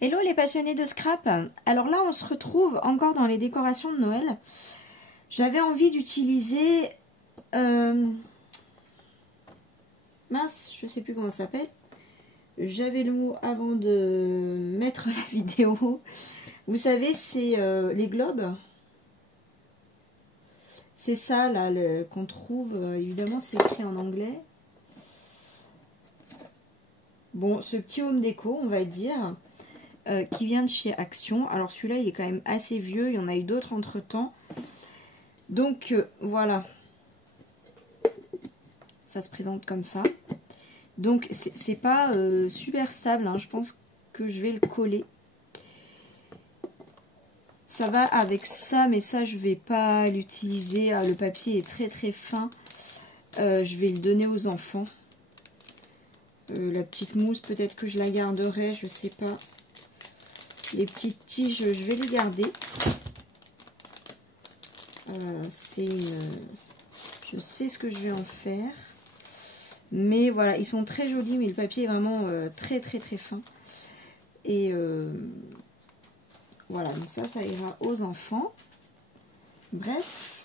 Hello les passionnés de scrap. Alors là on se retrouve encore dans les décorations de Noël. J'avais envie d'utiliser mince, je sais plus comment ça s'appelle. J'avais le mot avant de mettre la vidéo. Vous savez, c'est les globes. C'est ça là qu'on trouve, évidemment c'est écrit en anglais. Bon, ce petit home déco, on va dire, qui vient de chez Action. Alors celui-là, il est quand même assez vieux. Il y en a eu d'autres entre-temps. Donc, voilà. Ça se présente comme ça. Donc, c'est pas super stable. Hein. Je pense que je vais le coller. Ça va avec ça, mais ça, je vais pas l'utiliser. Ah, le papier est très très fin. Je vais le donner aux enfants. La petite mousse, peut-être que je la garderai, je sais pas. Les petites tiges, je vais les garder. C'est une... Je sais ce que je vais en faire. Mais voilà, ils sont très jolis, mais le papier est vraiment très très très fin. Et voilà, donc ça ira aux enfants. Bref.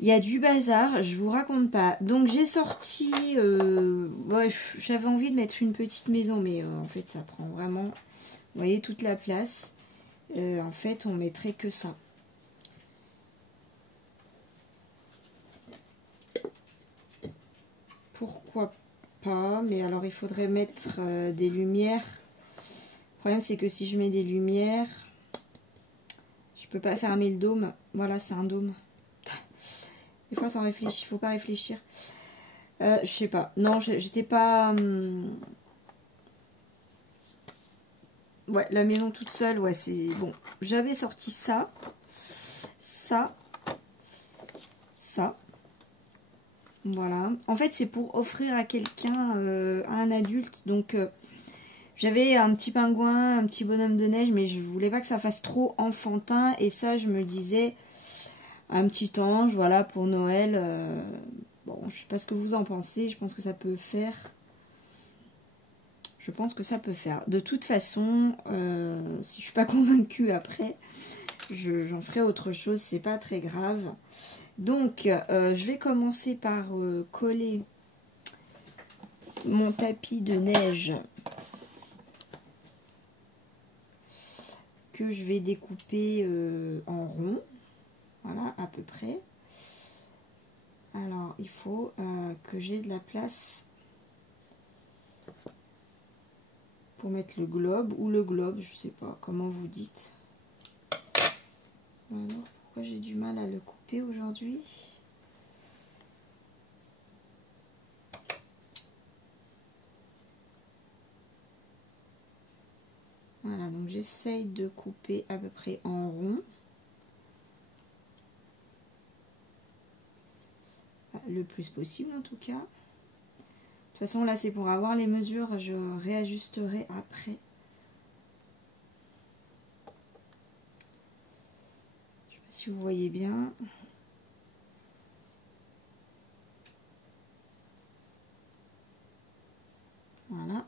Il y a du bazar, je vous raconte pas. Donc j'ai sorti... ouais, j'avais envie de mettre une petite maison, mais en fait ça prend vraiment... Vous voyez, toute la place. En fait, on mettrait que ça. Pourquoi pas? Mais alors, il faudrait mettre des lumières. Le problème, c'est que si je mets des lumières, je peux pas fermer le dôme. Voilà, c'est un dôme. Des fois, sans réfléchir, il faut pas réfléchir. Je sais pas. Non, j'étais pas... Ouais, la maison toute seule, ouais, c'est bon. J'avais sorti ça, ça, ça. Voilà. En fait, c'est pour offrir à quelqu'un, à un adulte. Donc, j'avais un petit pingouin, un petit bonhomme de neige, mais je voulais pas que ça fasse trop enfantin. Et ça, je me disais, un petit ange, voilà, pour Noël. Bon, je sais pas ce que vous en pensez. Je pense que ça peut faire. Je pense que ça peut faire. De toute façon, si je suis pas convaincue après, j'en ferai autre chose. C'est pas très grave. Donc, je vais commencer par coller mon tapis de neige que je vais découper en rond. Voilà, à peu près. Alors, il faut que j'ai de la place pour mettre le globe ou le globe, je sais pas comment vous dites. Voilà, pourquoi j'ai du mal à le couper aujourd'hui? Voilà, donc j'essaye de couper à peu près en rond. Le plus possible en tout cas. De toute façon là c'est pour avoir les mesures, je réajusterai après. Je sais pas si vous voyez bien. Voilà.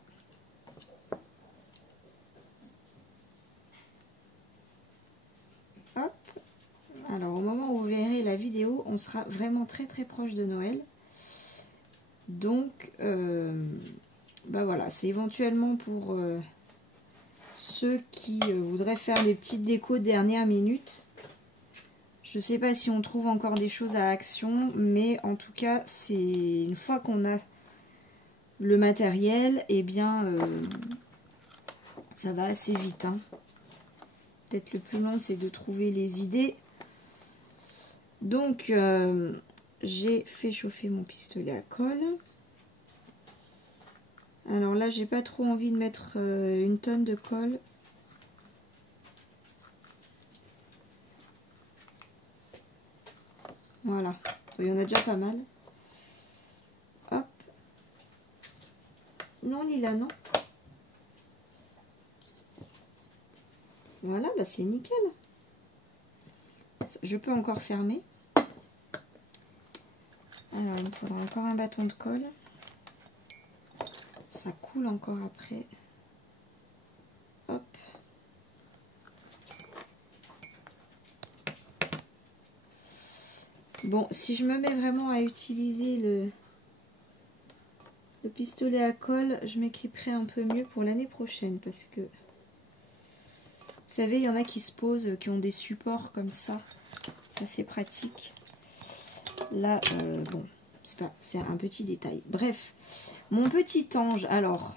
Hop. Alors au moment où vous verrez la vidéo, on sera vraiment très très proche de Noël. Donc bah voilà, c'est éventuellement pour ceux qui voudraient faire des petites décos dernière minute. Je sais pas si on trouve encore des choses à Action, mais en tout cas, c'est une fois qu'on a le matériel, et eh bien ça va assez vite. Hein. Peut-être le plus long, c'est de trouver les idées. Donc, j'ai fait chauffer mon pistolet à colle. Alors là, j'ai pas trop envie de mettre une tonne de colle. Voilà, il y en a déjà pas mal. Hop. Non, Lila, non. Voilà, bah c'est nickel. Je peux encore fermer. Alors, il me faudra encore un bâton de colle. Ça coule encore après. Bon, si je me mets vraiment à utiliser le pistolet à colle, je m'équiperai un peu mieux pour l'année prochaine. Parce que, vous savez, il y en a qui se posent, qui ont des supports comme ça. Ça, c'est pratique. Là, bon, c'est un petit détail. Bref, mon petit ange, alors,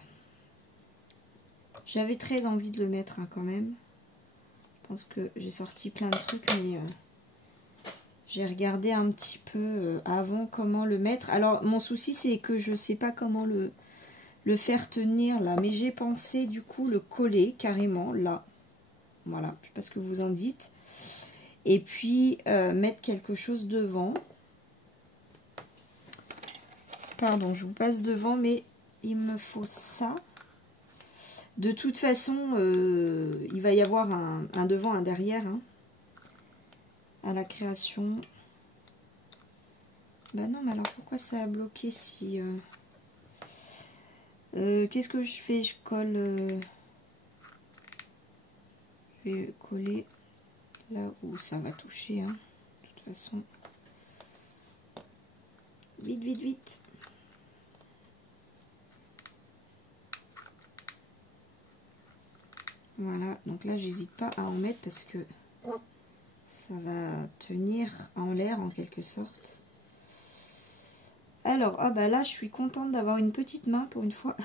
j'avais très envie de le mettre hein, quand même. Je pense que j'ai sorti plein de trucs, mais j'ai regardé un petit peu avant comment le mettre. Alors, mon souci, c'est que je ne sais pas comment le faire tenir là, mais j'ai pensé du coup le coller carrément là. Voilà, je sais pas ce que vous en dites. Et puis, mettre quelque chose devant. Pardon, je vous passe devant, mais il me faut ça. De toute façon, il va y avoir un devant, un derrière hein, à la création. Bah non, mais alors pourquoi ça a bloqué si... qu'est-ce que je fais? Je colle... je vais coller là où ça va toucher. Hein, de toute façon. Vite, vite, vite. Voilà, donc là, j'hésite pas à en mettre parce que ça va tenir en l'air en quelque sorte. Alors, ah bah là, je suis contente d'avoir une petite main pour une fois.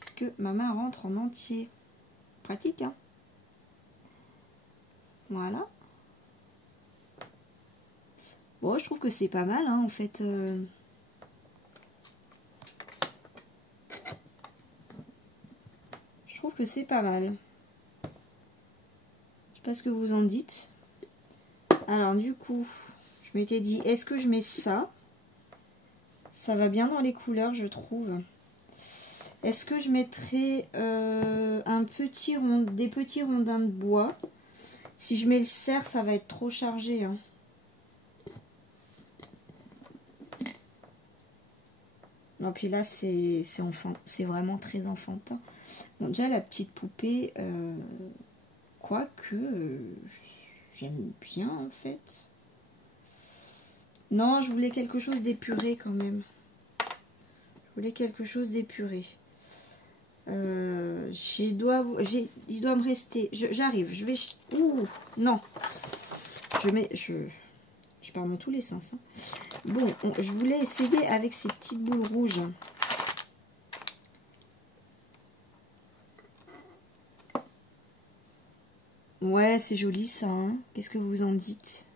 Puisque ma main rentre en entier. Pratique, hein? Voilà. Bon, je trouve que c'est pas mal, hein, en fait. Je trouve que c'est pas mal. Je sais pas ce que vous en dites. Alors, du coup, je m'étais dit, est-ce que je mets ça? Ça va bien dans les couleurs, je trouve. Est-ce que je mettrais des petits rondins de bois? Si je mets le cerf, ça va être trop chargé. Hein. Non, puis là, c'est vraiment très enfantin. Bon, déjà, la petite poupée, quoique, j'aime bien, en fait. Non, je voulais quelque chose d'épuré, quand même. Je voulais quelque chose d'épuré. Il doit me rester... J'arrive, je vais... Ouh, non. Je pars dans tous les sens. Hein. Bon, je voulais essayer avec ces petites boules rouges. Ouais, c'est joli ça. Hein. Qu'est-ce que vous en dites?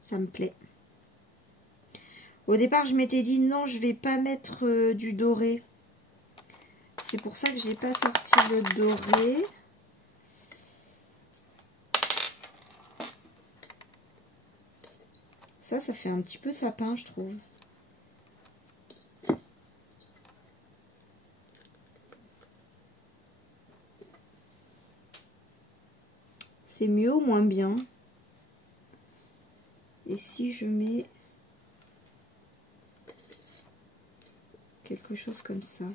Ça me plaît. Au départ, je m'étais dit non, je vais pas mettre du doré. C'est pour ça que j'ai pas sorti le doré. Ça fait un petit peu sapin, je trouve. C'est mieux ou moins bien? Et si je mets quelque chose comme ça?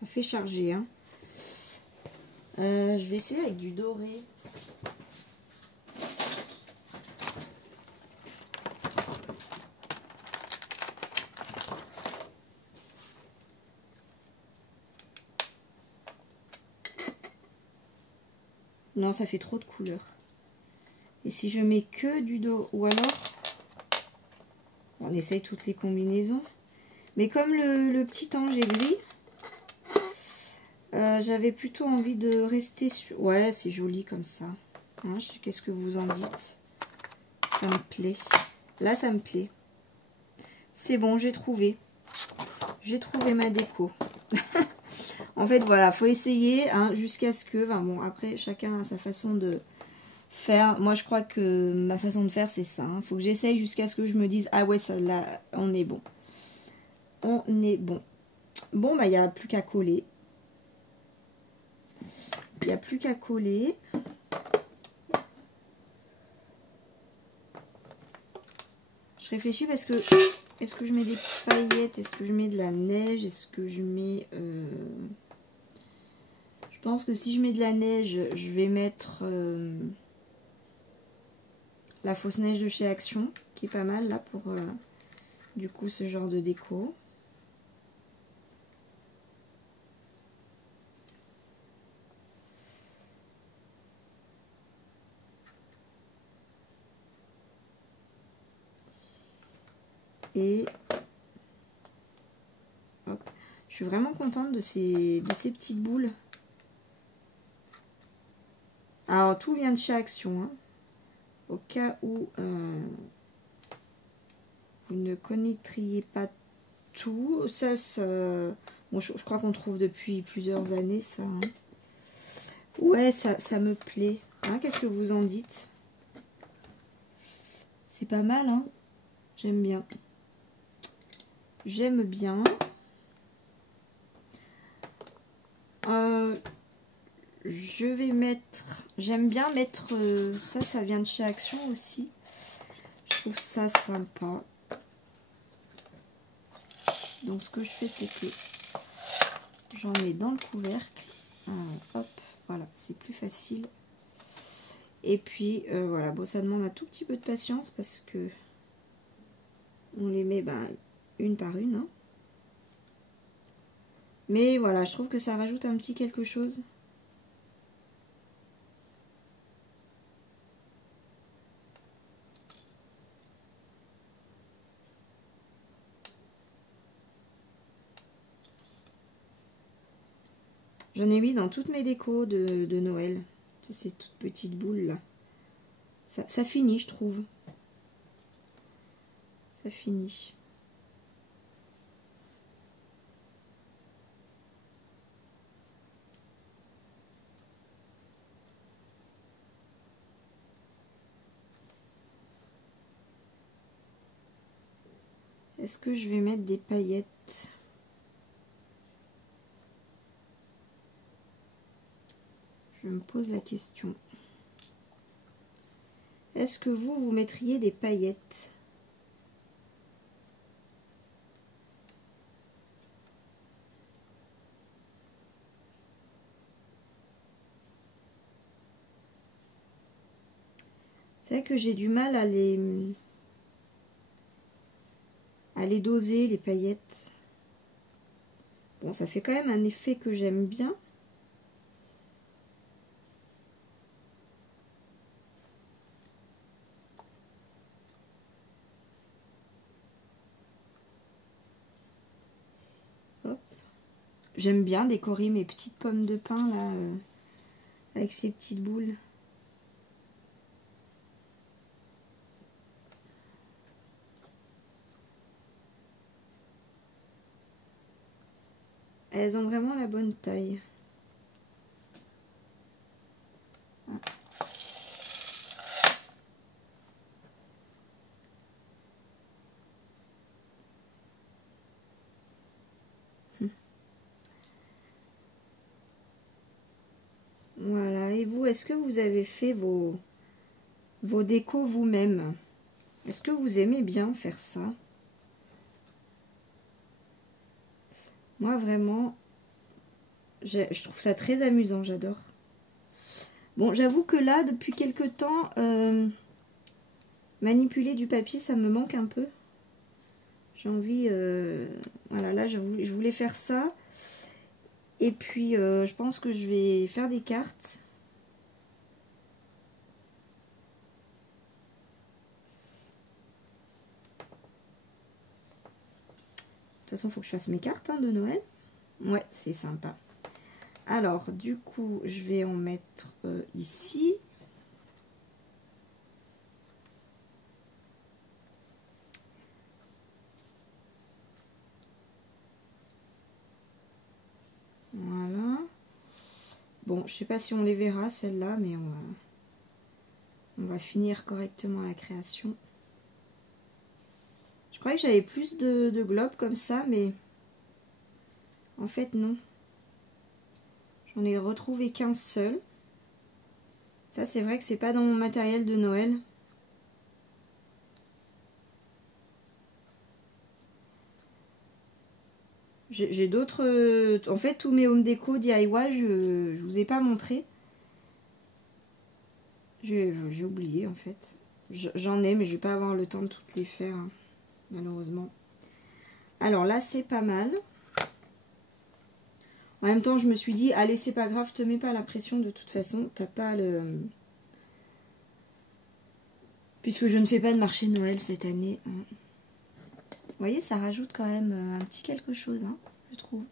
Ça fait charger, hein. Je vais essayer avec du doré. Non, ça fait trop de couleurs. Et si je mets que du doré, ou alors, on essaye toutes les combinaisons. Mais comme le petit ange est gris, j'avais plutôt envie de rester sur... Ouais, c'est joli comme ça. Hein, qu'est-ce que vous en dites? Ça me plaît. Là, ça me plaît. C'est bon, j'ai trouvé. J'ai trouvé ma déco. En fait, voilà, faut essayer hein, jusqu'à ce que... Enfin, bon, après, chacun a sa façon de faire. Moi, je crois que ma façon de faire, c'est ça. Hein. Faut que j'essaye jusqu'à ce que je me dise, ah ouais, ça, là, on est bon. On est bon. Bon, bah, il n'y a plus qu'à coller. Il n'y a plus qu'à coller. réfléchis parce que... Est-ce que je mets des paillettes? Est-ce que je mets de la neige? Est-ce que je mets... Je pense que si je mets de la neige, je vais mettre la fausse neige de chez Action, qui est pas mal là pour du coup ce genre de déco. Et hop. Je suis vraiment contente de ces petites boules. Alors tout vient de chez Action, hein. Au cas où vous ne connaîtriez pas tout, ça bon, je crois qu'on trouve depuis plusieurs années ça. Hein. Ouais, ça me plaît. Hein, qu'est-ce que vous en dites? C'est pas mal, hein? J'aime bien. J'aime bien. Je vais mettre... J'aime bien mettre... ça vient de chez Action aussi. Je trouve ça sympa. Donc ce que je fais, c'est que j'en mets dans le couvercle. Hop, voilà, c'est plus facile. Et puis, voilà, bon, ça demande un tout petit peu de patience parce que on les met une par une. Hein. Mais voilà, je trouve que ça rajoute un petit quelque chose. J'en ai mis dans toutes mes décos de Noël. Ces toutes petites boules là. Ça finit, je trouve. Ça finit. Est-ce que je vais mettre des paillettes? Je me pose la question. Est-ce que vous mettriez des paillettes? C'est vrai que j'ai du mal à les doser, les paillettes. Bon, ça fait quand même un effet que j'aime bien. J'aime bien décorer mes petites pommes de pin là, avec ces petites boules. Elles ont vraiment la bonne taille. Ah. Voilà, et vous, est-ce que vous avez fait vos décos vous-même? Est-ce que vous aimez bien faire ça? Moi, vraiment, je trouve ça très amusant, j'adore. Bon, j'avoue que là, depuis quelques temps, manipuler du papier, ça me manque un peu. J'ai envie... voilà, là, je voulais faire ça. Et puis, je pense que je vais faire des cartes. De toute façon, il faut que je fasse mes cartes hein, de Noël. Ouais, c'est sympa. Alors, du coup, je vais en mettre ici. Voilà. Bon, je sais pas si on les verra, celles-là, mais on va finir correctement la création. Je croyais que j'avais plus de globes comme ça, mais en fait, non. J'en ai retrouvé qu'un seul. Ça, c'est vrai que c'est pas dans mon matériel de Noël. J'ai d'autres... En fait, tous mes home déco DIY, je vous ai pas montré. J'ai oublié, en fait. J'en ai, mais je vais pas avoir le temps de toutes les faire, hein, malheureusement. Alors là, c'est pas mal. En même temps, je me suis dit, allez, c'est pas grave, te mets pas la pression, de toute façon. T'as pas le... Puisque je ne fais pas de marché de Noël cette année. Hein. Vous voyez, ça rajoute quand même un petit quelque chose, hein, je trouve.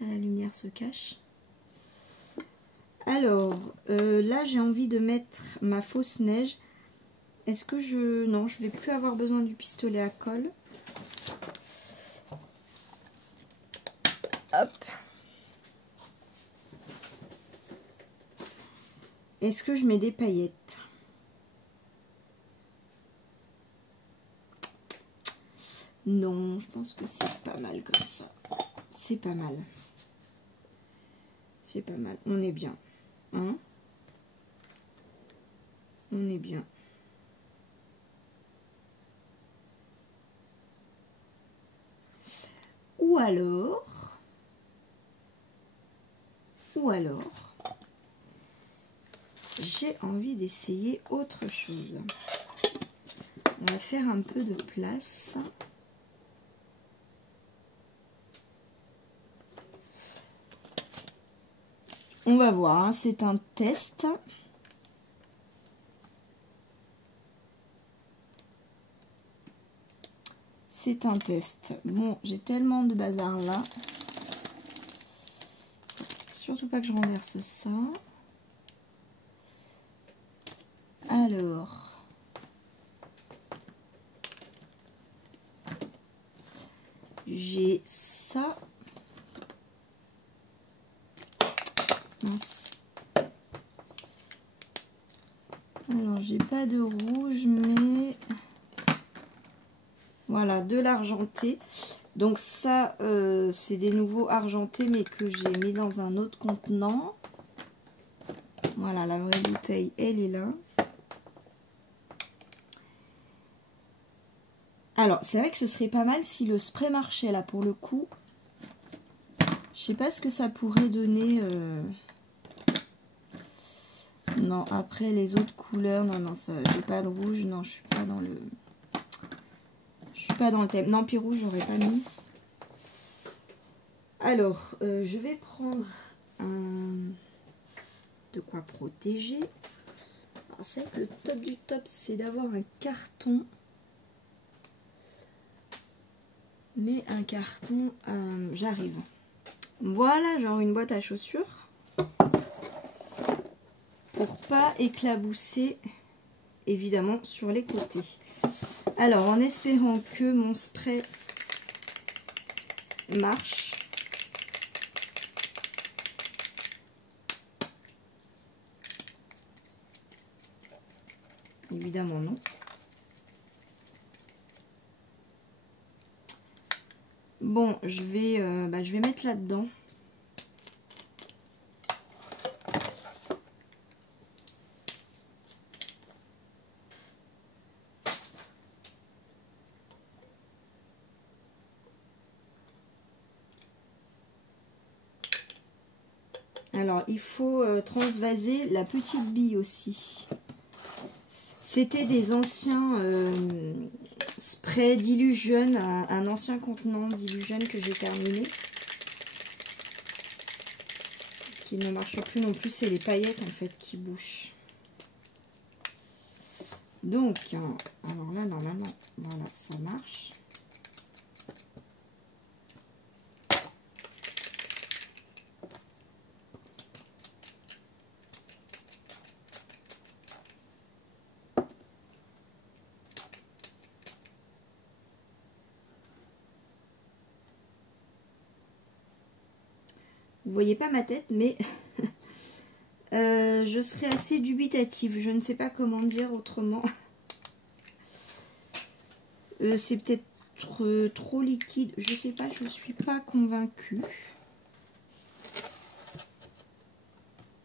La lumière se cache. Alors, là, j'ai envie de mettre ma fausse neige. Est-ce que je... Non, je vais plus avoir besoin du pistolet à colle. Hop. Est-ce que je mets des paillettes? Non, je pense que c'est pas mal comme ça. C'est pas mal. C'est pas mal. On est bien. Hein? On est bien. Ou alors... j'ai envie d'essayer autre chose. On va faire un peu de place. On va voir, hein, c'est un test. C'est un test. Bon, j'ai tellement de bazar là. Surtout pas que je renverse ça. Alors... j'ai ça. Mince. Alors, j'ai pas de rouge, mais... voilà, de l'argenté. Donc ça, c'est des nouveaux argentés, mais que j'ai mis dans un autre contenant. Voilà, la vraie bouteille, elle est là. Alors, c'est vrai que ce serait pas mal si le spray marchait, là, pour le coup. Je sais pas ce que ça pourrait donner... Non, après, les autres couleurs... Non, ça, j'ai pas de rouge. Non, je suis pas dans le... je suis pas dans le thème. Non, puis rouge, j'aurais pas mis. Alors, je vais prendre un... de quoi protéger. C'est vrai que le top du top, c'est d'avoir un carton... mais un carton, j'arrive. Voilà, genre une boîte à chaussures. Pour pas éclabousser, évidemment, sur les côtés. Alors, en espérant que mon spray marche. Évidemment, non. Bon, je vais mettre là-dedans. Alors, il faut transvaser la petite bille aussi. C'était des anciens sprays d'Illusion, un ancien contenant d'Illusion que j'ai terminé. Qui ne marche plus non plus, c'est les paillettes en fait qui bouchent. Donc, alors là, normalement, voilà, ça marche. Vous voyez pas ma tête, mais je serais assez dubitative. Je ne sais pas comment dire autrement. C'est peut-être trop liquide. Je sais pas, je suis pas convaincue.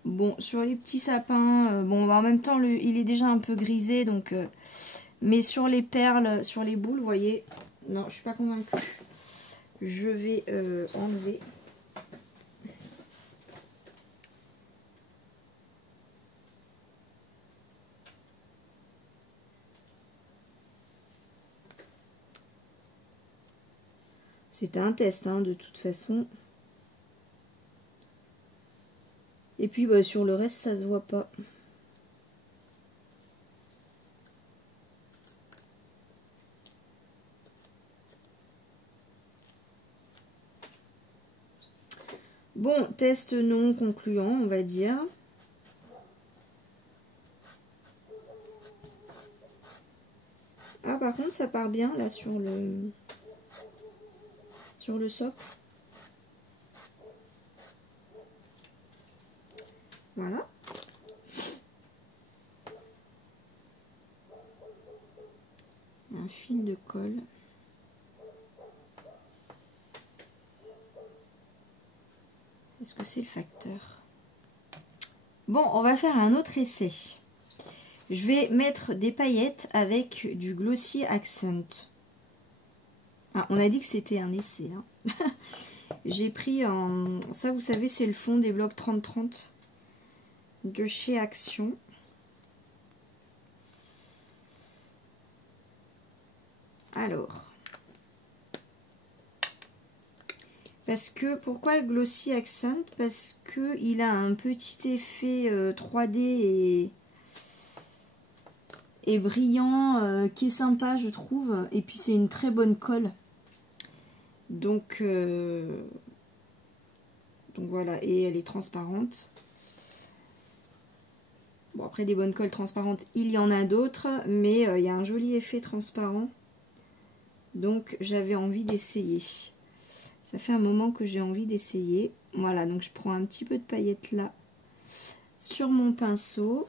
Bon, sur les petits sapins, bon, en même temps, il est déjà un peu grisé, donc... mais sur les perles, sur les boules, vous voyez, non, je suis pas convaincue. je vais enlever. C'était un test, hein, de toute façon. Et puis bah, sur le reste, ça se voit pas. Bon, test non concluant, on va dire. Ah, par contre, ça part bien là sur le socle. Voilà. Un fil de colle. Est-ce que c'est le facteur? Bon, on va faire un autre essai. Je vais mettre des paillettes avec du Glossy Accent. Ah, on a dit que c'était un essai. Hein. J'ai pris un... Ça, vous savez, c'est le fond des blocs 30-30 de chez Action. Alors... Parce que, pourquoi le Glossy Accent? Parce que il a un petit effet 3D et brillant qui est sympa, je trouve. Et puis c'est une très bonne colle. Donc voilà, et elle est transparente. Bon, après des bonnes colles transparentes, il y en a d'autres, mais il y a un joli effet transparent. Donc j'avais envie d'essayer. Ça fait un moment que j'ai envie d'essayer. Voilà, donc je prends un petit peu de paillettes là sur mon pinceau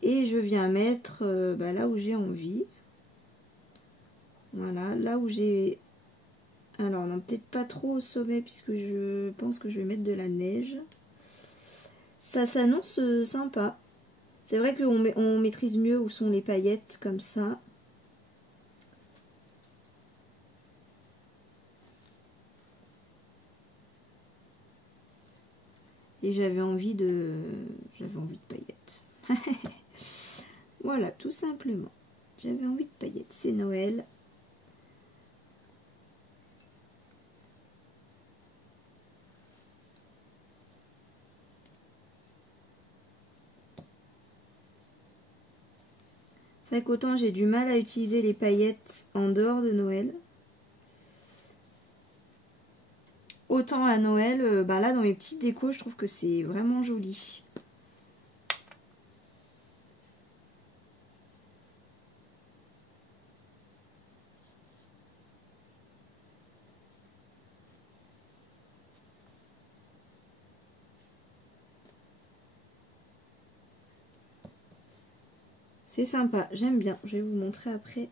et je viens mettre là où j'ai envie. Voilà, là où j'ai... Alors non, peut-être pas trop au sommet puisque je pense que je vais mettre de la neige. Ça s'annonce sympa. C'est vrai qu'on maîtrise mieux où sont les paillettes comme ça. Et j'avais envie de paillettes. Voilà, tout simplement. J'avais envie de paillettes. C'est Noël. C'est vrai qu'autant j'ai du mal à utiliser les paillettes en dehors de Noël. Autant à Noël, là dans mes petites décos, je trouve que c'est vraiment joli. C'est sympa, j'aime bien. Je vais vous montrer après.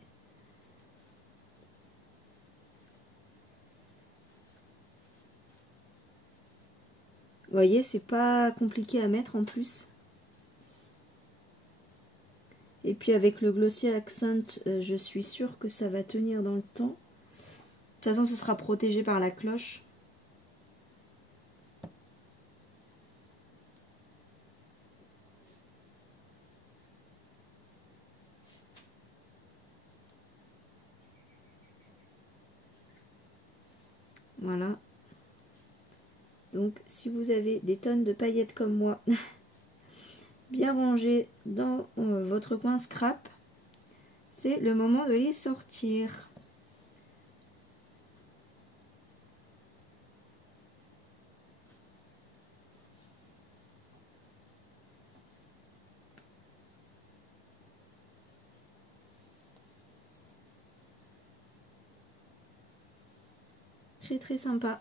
Vous voyez, c'est pas compliqué à mettre en plus. Et puis avec le Glossy Accent, je suis sûre que ça va tenir dans le temps. De toute façon, ce sera protégé par la cloche. Voilà. Donc, si vous avez des tonnes de paillettes comme moi, bien rangées dans votre coin scrap, c'est le moment de les sortir. Très très sympa.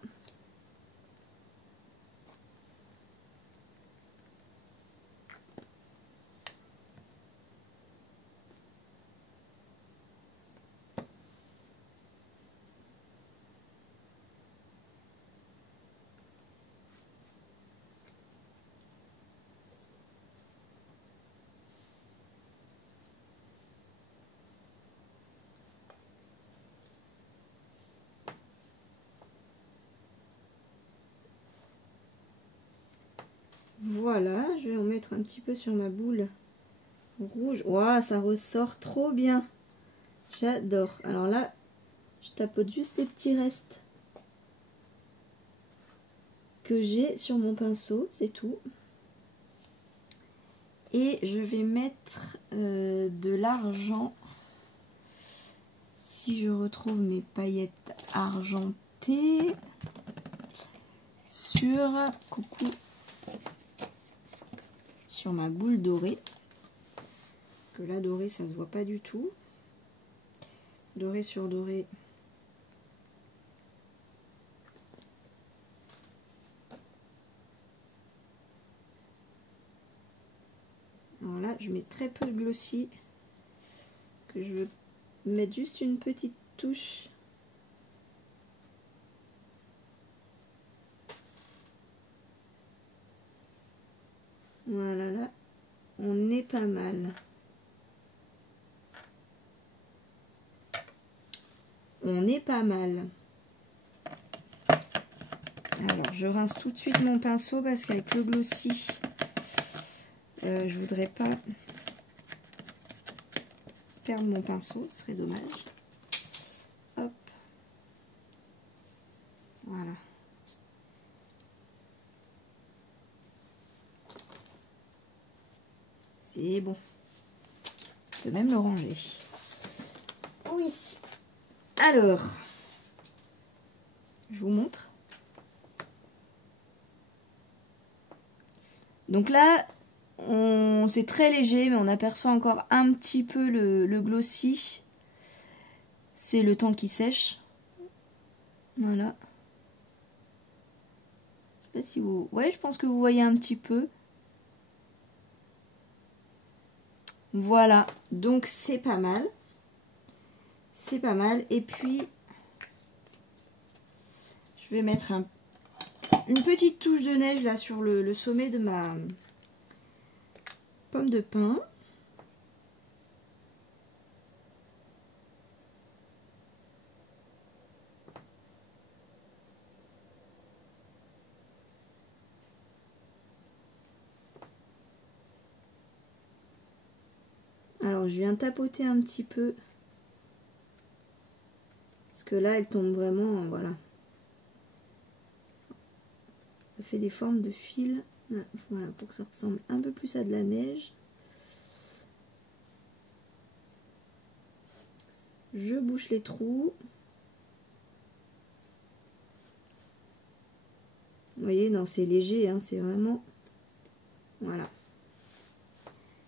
Voilà, je vais en mettre un petit peu sur ma boule rouge. Waouh, ça ressort trop bien. J'adore. Alors là, je tapote juste les petits restes que j'ai sur mon pinceau, c'est tout. Et je vais mettre de l'argent. Si je retrouve mes paillettes argentées sur, coucou, sur ma boule dorée. Que là, doré, ça se voit pas du tout. Doré sur doré. Alors là, je mets très peu de glossy. Que je veux mettre juste une petite touche. Voilà, là, on est pas mal. On est pas mal. Alors, je rince tout de suite mon pinceau parce qu'avec le glossy, je voudrais pas perdre mon pinceau, ce serait dommage. Hop. Voilà. C'est bon. Je peux même le ranger. Oui. Alors, je vous montre. Donc là, c'est très léger, mais on aperçoit encore un petit peu le glossy. C'est le temps qui sèche. Voilà. Je sais pas si vous... Ouais, je pense que vous voyez un petit peu. Voilà, donc c'est pas mal. C'est pas mal. Et puis, je vais mettre une petite touche de neige là sur le sommet de ma pomme de pin. Alors, je viens tapoter un petit peu. Parce que là, elle tombe vraiment, voilà. Ça fait des formes de fils. Voilà, pour que ça ressemble un peu plus à de la neige. Je bouche les trous. Vous voyez, non, c'est léger, hein, c'est vraiment... Voilà.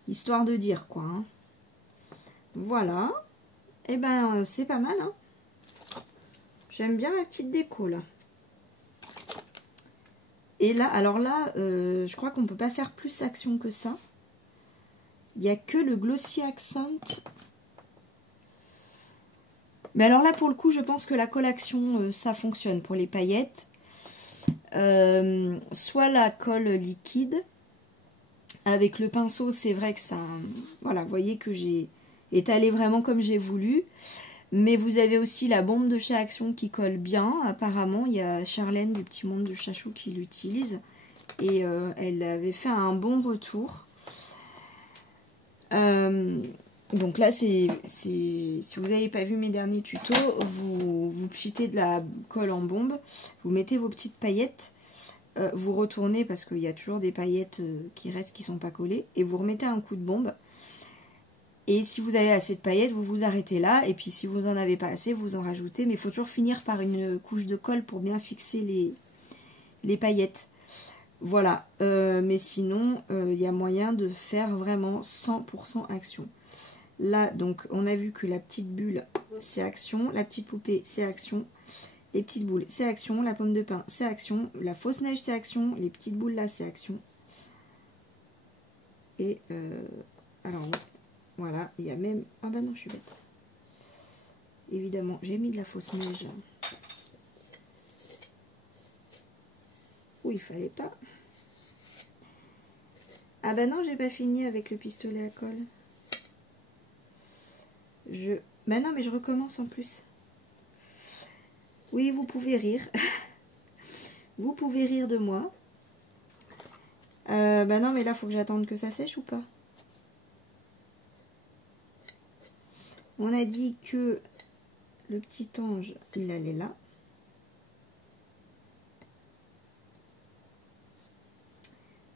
Histoire de dire, quoi. Hein. Voilà. Et ben, c'est pas mal, hein. J'aime bien ma petite déco, là. Et là, alors là, je crois qu'on peut pas faire plus action que ça. Il n'y a que le Glossy Accent. Mais alors là, pour le coup, je pense que la colle action, ça fonctionne pour les paillettes. Soit la colle liquide. Avec le pinceau, c'est vrai que ça... Voilà, vous voyez que j'ai étalé vraiment comme j'ai voulu. Mais vous avez aussi la bombe de chez Action qui colle bien. Apparemment, il y a Charlène du Petit Monde de Chachou qui l'utilise. Et elle avait fait un bon retour. Donc là, si vous n'avez pas vu mes derniers tutos, vous pchitez de la colle en bombe. Vous mettez vos petites paillettes. Vous retournez parce qu'il y a toujours des paillettes qui restent qui ne sont pas collées. Et vous remettez un coup de bombe. Et si vous avez assez de paillettes, vous vous arrêtez là. Et puis si vous n'en avez pas assez, vous en rajoutez. Mais il faut toujours finir par une couche de colle pour bien fixer les paillettes. Voilà. Mais sinon, il y a moyen de faire vraiment 100% action. Là, donc, on a vu que la petite bulle, c'est action. La petite poupée, c'est action. Les petites boules, c'est action. La pomme de pin, c'est action. La fausse neige, c'est action. Les petites boules là, c'est action. Et alors... Voilà, il y a même... Ah bah non, je suis bête. Évidemment, j'ai mis de la fausse neige. Où il fallait pas. Ah bah non, j'ai pas fini avec le pistolet à colle. Bah non, mais je recommence en plus. Oui, vous pouvez rire. Vous pouvez rire de moi. Bah non, mais là, faut que j'attende que ça sèche ou pas? On a dit que le petit ange, il allait là.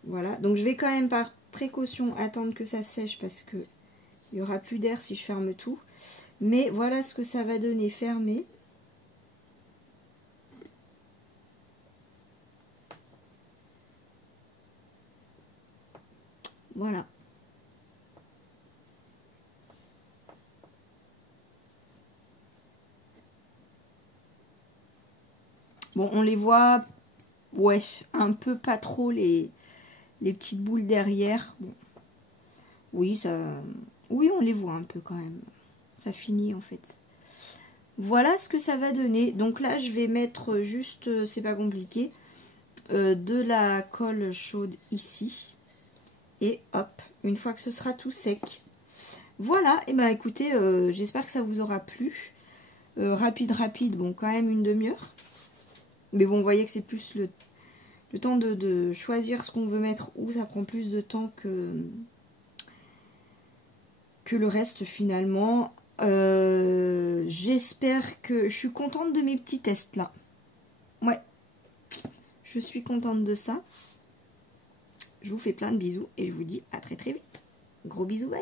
Voilà, donc je vais quand même par précaution attendre que ça sèche parce que il n'y aura plus d'air si je ferme tout. Mais voilà ce que ça va donner fermé. Voilà. Bon, on les voit, ouais, un peu pas trop les petites boules derrière. Bon. Oui, oui, on les voit un peu quand même. Ça finit en fait. Voilà ce que ça va donner. Donc là, je vais mettre juste, c'est pas compliqué, de la colle chaude ici. Et hop, une fois que ce sera tout sec. Voilà, et ben écoutez, j'espère que ça vous aura plu. Rapide, bon, quand même une demi-heure. Mais bon, vous voyez que c'est plus le temps de choisir ce qu'on veut mettre où ça prend plus de temps que le reste finalement. J'espère que je suis contente de mes petits tests là. Ouais, je suis contente de ça. Je vous fais plein de bisous et je vous dis à très très vite. Gros bisous, bye.